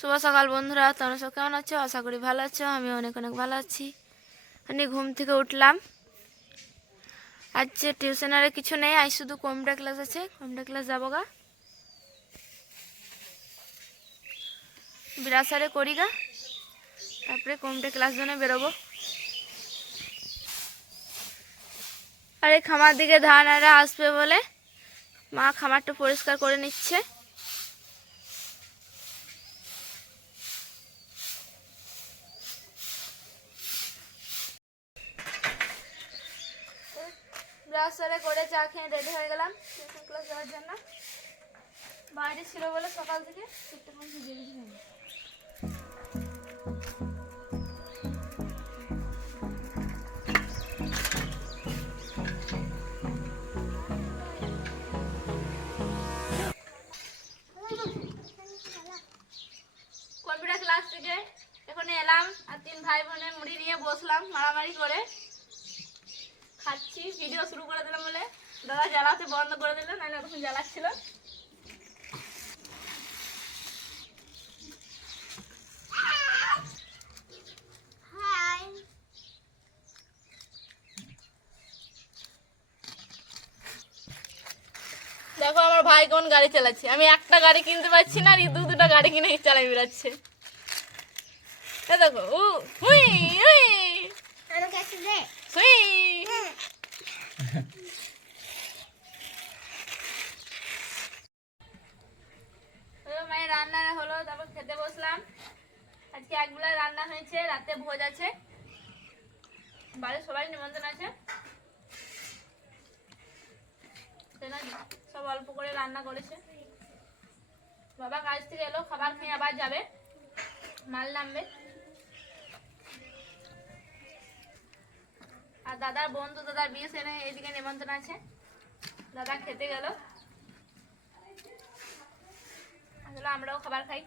শুভ সকাল বন্ধুরা, তোমরা সব কেমন আছো? আশা করি ভালো আছো। আমি অনেক অনেক ভালো আছি। আমি ঘুম থেকে উঠলাম। আজ টিউশনের কিছু নেই, আজ শুধু কম্পিউটার ক্লাস আছে। কম্পিউটার ক্লাস যাবো গা, বিরাসারে করি গা, তারপরে কম্পিউটার ক্লাস জন্য বেরোবো। আর এই খামার দিকে ধান আরা আসবে বলে মা খামারটা পরিষ্কার করে নিচ্ছে। ব্রাশারে করে চা খেয়ে রেডি হয়ে গেলাম টিউশন ক্লাস যাওয়ার জন্য। বাইরে ছিল বলে সকাল থেকে একটু দেরি হয়নি। কম্পিউটার ক্লাস থেকে এখন এলাম আর তিন ভাই বোনে মুড়ি নিয়ে বসলাম মারামারি করে খাচ্ছি। ভিডিও শুরু করে দিলাম বলে দাদা জ্বালাতে বন্ধ করে দিল, নাহলে তখন জ্বালাচ্ছিল। দেখো আমার ভাই কোন গাড়ি চালাচ্ছে, আমি একটা গাড়ি কিনতে পারছি না, আর দুটো গাড়ি কিনে চালাই বেড়াচ্ছে। দেখো হুই হুই হুই। মায়ের রান্না হলো, তারপর খেতে বসলাম। আজকে একবেলা রান্না হয়েছে, রাতে ভোজ আছে, বাড়ির সবাই নিমন্ত্রণ আছে। সব অল্প করে রান্না করেছে। বাবা কাজ থেকে এলো, খাবার খেয়ে আবার যাবে, মাল নামবে। আর দাদার বন্ধু, দাদার বিয়ে সেনে এইদিকে নিমন্ত্রণ আছে, দাদা খেতে গেল। আসলে আমরাও খাবার খাই।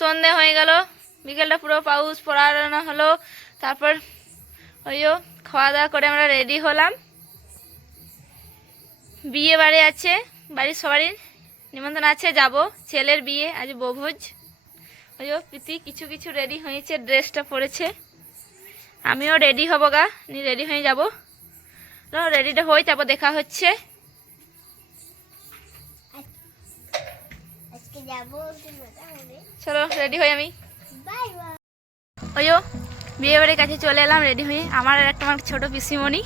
সন্ধে হয়ে গেল, বিকেলটা পুরো পাউস পড়ানো হলো। তারপর খাওয়া দাওয়া করে আমরা রেডি হলাম। বিয়ে বাড়ি আছে, বাড়ির সবারই নিমন্ত্রণ আছে, যাব। ছেলের বিয়ে, আজ বৌভোজ। প্রীতি কিছু কিছু রেডি হয়েছে, ড্রেসটা পরেছে। আমিও রেডি হব গা, রেডি হয়ে যাব। রেডিটা হই, তারপর দেখা হচ্ছে। চলো রেডি হই আমি। বিয়ে বাড়ির কাছে চলে এলাম রেডি হয়ে। আমার আর একটা আমার ছোট পিসিমণি,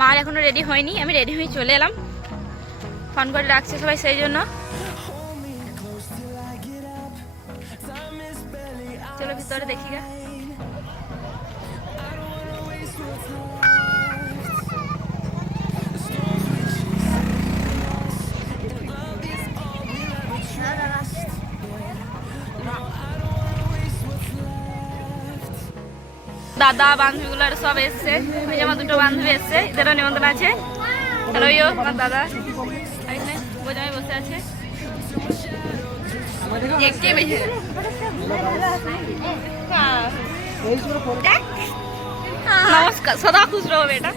মার এখনো রেডি হয়নি, আমি রেডি হয়ে চলে এলাম। ফোন করে রাখছে সবাই, সেই জন্য। চলো ভিতরে দেখি গা। দাদা বান্ধবীগুলো সব এসছে, ওই আমার দুটো বান্ধবী এসছে, এদেরও নিমন্ত্রণ আছে। হ্যালো আমার দাদা বোঝাই বসে আছে। নমস্কার, সদা খুশ রহো বেটা।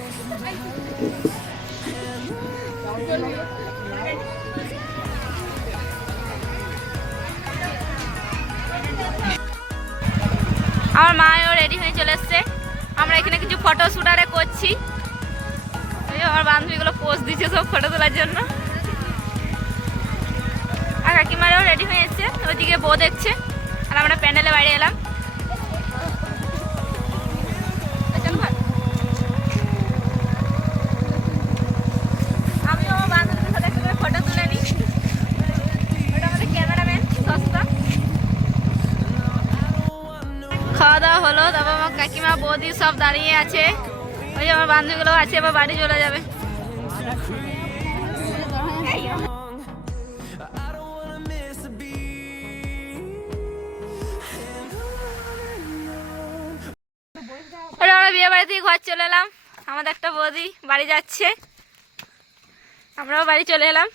আমার মাও রেডি হয়ে চলে এসছে। আমরা এখানে কিছু ফটো শুট আরে করছি। আমার বান্ধবীগুলো পোজ দিচ্ছে সব ফটো তোলার জন্য। আর কাকিমারাও রেডি হয়ে এসছে, ওইদিকে বউ দেখছে। আর আমরা প্যান্ডেলে বাইরে এলাম। আমিও আমার বান্ধবীদের সাথে একটু ফটো তুলে নিই। ওটা আমাদের ক্যামেরাম্যান সস্তা। খাওয়া দাওয়া হলো, তারপর আমার কাকিমা বৌদি সব দাঁড়িয়ে আছে। ওই আমার বান্ধবীগুলো আছে, এবার বাড়ি চলে যাবে। আমরা বিয়ে বাড়ি থেকে ঘর চলে এলাম। আমাদের একটা বৌদি বাড়ি যাচ্ছে, আমরাও বাড়ি চলে এলাম।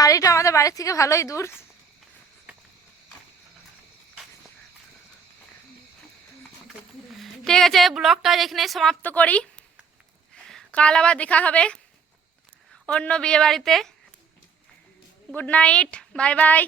বাড়িটা আমাদের বাড়ির থেকে ভালোই দূর। ঠিক আছে, ব্লগটা এখানেই সমাপ্ত করি। কাল আবার দেখা হবে। অন্য বিয়ে বাড়িতে। Good night, bye bye.